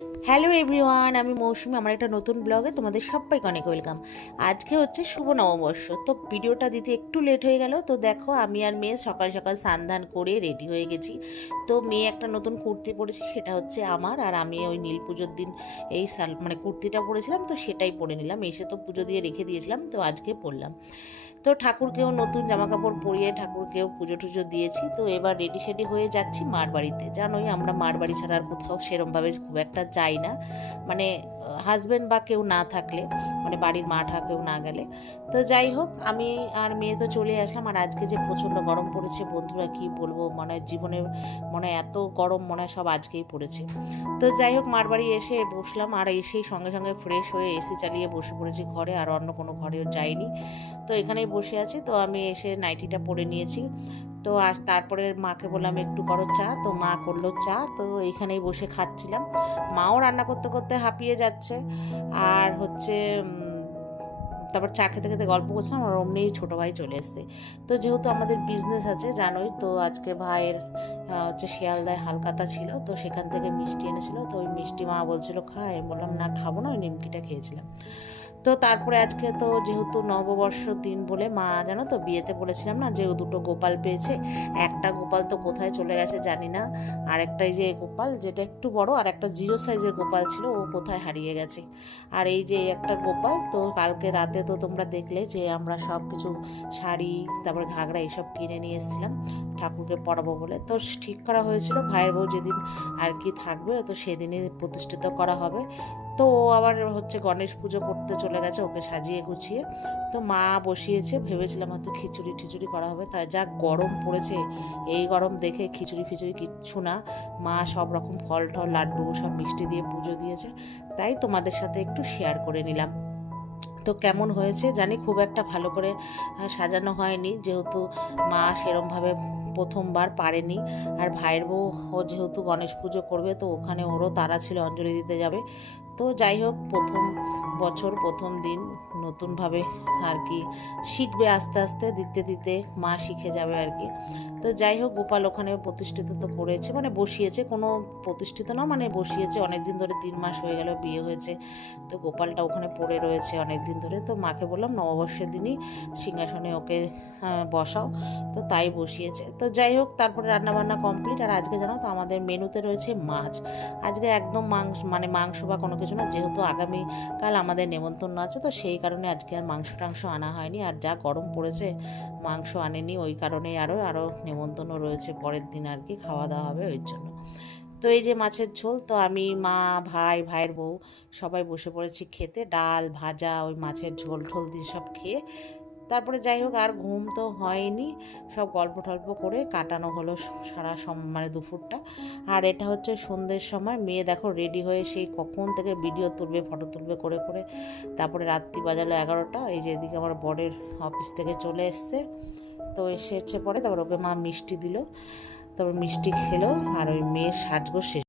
Hello everyone, আমি মৌসুমি। আমার একটা নতুন ব্লগে তোমাদের সবাইকে অনেক ওয়েলকাম। আজকে হচ্ছে শুভ নববর্ষ, তো ভিডিওটা দিতে একটু লেট হয়ে গেল। তো দেখো, আমি আর মেয়ে সকাল সকাল স্নান করে রেডি হয়ে গেছি। তো মেয়ে একটা নতুন কুর্তি পরেছি, সেটা হচ্ছে আমার, আর আমি ওই নীল পুজোর দিন এই কুর্তিটা পরেছিলাম, তো সেটাই পরে নিলাম। এসে তো পুজো দিয়ে রেখে দিয়েছিলাম, তো আজকে পরলাম। তো ঠাকুরকেও নতুন জামা কাপড় পরিয়ে ঠাকুরকেও পুজো টুজো দিয়েছি। তো এবার রেডি সেডি হয়ে যাচ্ছি মার বাড়িতে। জানোই আমরা মার বাড়ি ছাড়া আর কোথাও সেরমভাবে খুব একটা যাই না, মানে হাজব্যান্ড বা কেউ না থাকলে, মানে বাড়ির মা ঠা কেউ না গেলে। তো যাই হোক, আমি আর মেয়ে তো চলে আসলাম। আর আজকে যে প্রচণ্ড গরম পড়েছে বন্ধুরা, কি বলবো, মানে জীবনের মনে এত গরম মনে হয় সব আজকেই পড়েছে। তো যাই হোক, মার বাড়ি এসে বসলাম, আর এসেই সঙ্গে সঙ্গে ফ্রেশ হয়ে এসি চালিয়ে বসে পড়েছি ঘরে, আর অন্য কোনো ঘরেও যাইনি। তো এখানেই বসে আছি। তো আমি এসে নাইটিটা পরে নিয়েছি। তো আর তারপরে মাকে বললাম একটু করো চা, তো মা করলো চা। তো এইখানেই বসে খাচ্ছিলাম। মাও রান্না করতে করতে হাঁপিয়ে যাচ্ছে। আর হচ্ছে তারপর চা খেতে খেতে গল্প করছিলাম, আর অমনি ছোটো ভাই চলে এসছে। তো যেহেতু আমাদের বিজনেস আছে জানোই, তো আজকে ভাইয়ের হচ্ছে শিয়ালদায় হালকাতা ছিল, তো সেখান থেকে মিষ্টি এনেছিল। তো ওই মিষ্টি মা বলছিল খা, আমি বললাম না খাবো না, ওই নিমকিটা খেয়েছিলাম। তো তারপরে আজকে তো যেহেতু নববর্ষ দিন বলে, মা জানো তো বিয়েতে বলেছিলাম না যে ও দুটো গোপাল পেয়েছে। একটা গোপাল তো কোথায় চলে গেছে জানি না, আর একটা এই যে গোপাল যেটা একটু বড়, আর একটা জিরো সাইজের গোপাল ছিল, ও কোথায় হারিয়ে গেছে। আর এই যে একটা গোপাল, তো কালকে রাতে তো তোমরা দেখলে যে আমরা সব কিছু শাড়ি, তারপরে ঘাগরা এইসব কিনে নিয়ে এসেছিলাম ঠাকুরকে পরাবো বলে। তো ঠিক করা হয়েছিল ভাইয়ের বউ যেদিন আর কি থাকবে, তো সেদিনই প্রতিষ্ঠিত করা হবে। তো ও আবার হচ্ছে গণেশ পুজো করতে চলে গেছে, ওকে সাজিয়ে গুছিয়ে। তো মা বসিয়েছে, ভেবেছিলাম হয়তো খিচুড়ি টিচুড়ি করা হবে, তাই যা গরম পড়েছে, এই গরম দেখে খিচুড়ি ফিচুড়ি কিচ্ছু না। মা সব রকম ফল টল লাড্ডু সব মিষ্টি দিয়ে পুজো দিয়েছে, তাই তোমাদের সাথে একটু শেয়ার করে নিলাম। তো কেমন হয়েছে জানি, খুব একটা ভালো করে সাজানো হয়নি, যেহেতু মা সেরমভাবে প্রথমবার পারেনি। আর ভাইয়ের বউ ও যেহেতু গণেশ পুজো করবে, তো ওখানে ওরও তাড়া ছিল, অঞ্জলি দিতে যাবে। তো যাই হোক, প্রথম বছর প্রথম দিন নতুনভাবে আর কি শিখবে, আস্তে আস্তে দিতে দিতে মা শিখে যাবে আর কি। তো যাই হোক, গোপাল ওখানে প্রতিষ্ঠিত তো করেছে, মানে বসিয়েছে, কোনো প্রতিষ্ঠিত না, মানে বসিয়েছে। অনেক দিন ধরে 3 মাস হয়ে গেল বিয়ে হয়েছে, তো গোপালটা ওখানে পড়ে রয়েছে অনেক দিন ধরে। তো মাকে বললাম নববর্ষের দিনই সিংহাসনে ওকে বসাও, তো তাই বসিয়েছে। তো যাই হোক, তারপরে রান্নাবান্না কমপ্লিট। আর আজকে জানো তো আমাদের মেনুতে রয়েছে মাছ। আজকে একদম মাংস বা কোনো কিছু না, যেহেতু আগামীকাল আমাদের নেমন্তন্ন আছে, তো সেই কারণে আজকে আর মাংস টাংস আনা হয়নি। আর যা গরম পড়েছে, মাংস আনেনি, ওই কারণেই আরও নেমন্তন্ন রয়েছে পরের দিন আর কি, খাওয়া দাওয়া হবে ওই জন্য। তো এই যে মাছের ঝোল, তো আমি, মা, ভাইয়ের বউ সবাই বসে পড়েছি খেতে, ডাল ভাজা ওই মাছের ঝোল ঠোল দিয়ে সব খেয়ে। তারপরে যাই হোক, আর ঘুম তো হয়নি, সব গল্প টল্প করে কাটানো হলো সারা মানে দুপুরটা। আর এটা হচ্ছে সন্ধ্যের সময়, মেয়ে দেখো রেডি হয়ে সেই কখন থেকে ভিডিও তুলবে, ফটো তুলবে করে করে। তারপরে রাত্রি বাজালো 11টা। এই যে এদিকে আমার বরের অফিস থেকে চলে এসছে, তো এসেছে পরে, তারপর ওকে মা মিষ্টি দিল, তারপর মিষ্টি খেলো, আর ওই মেয়ের সাজগোজ শেষ।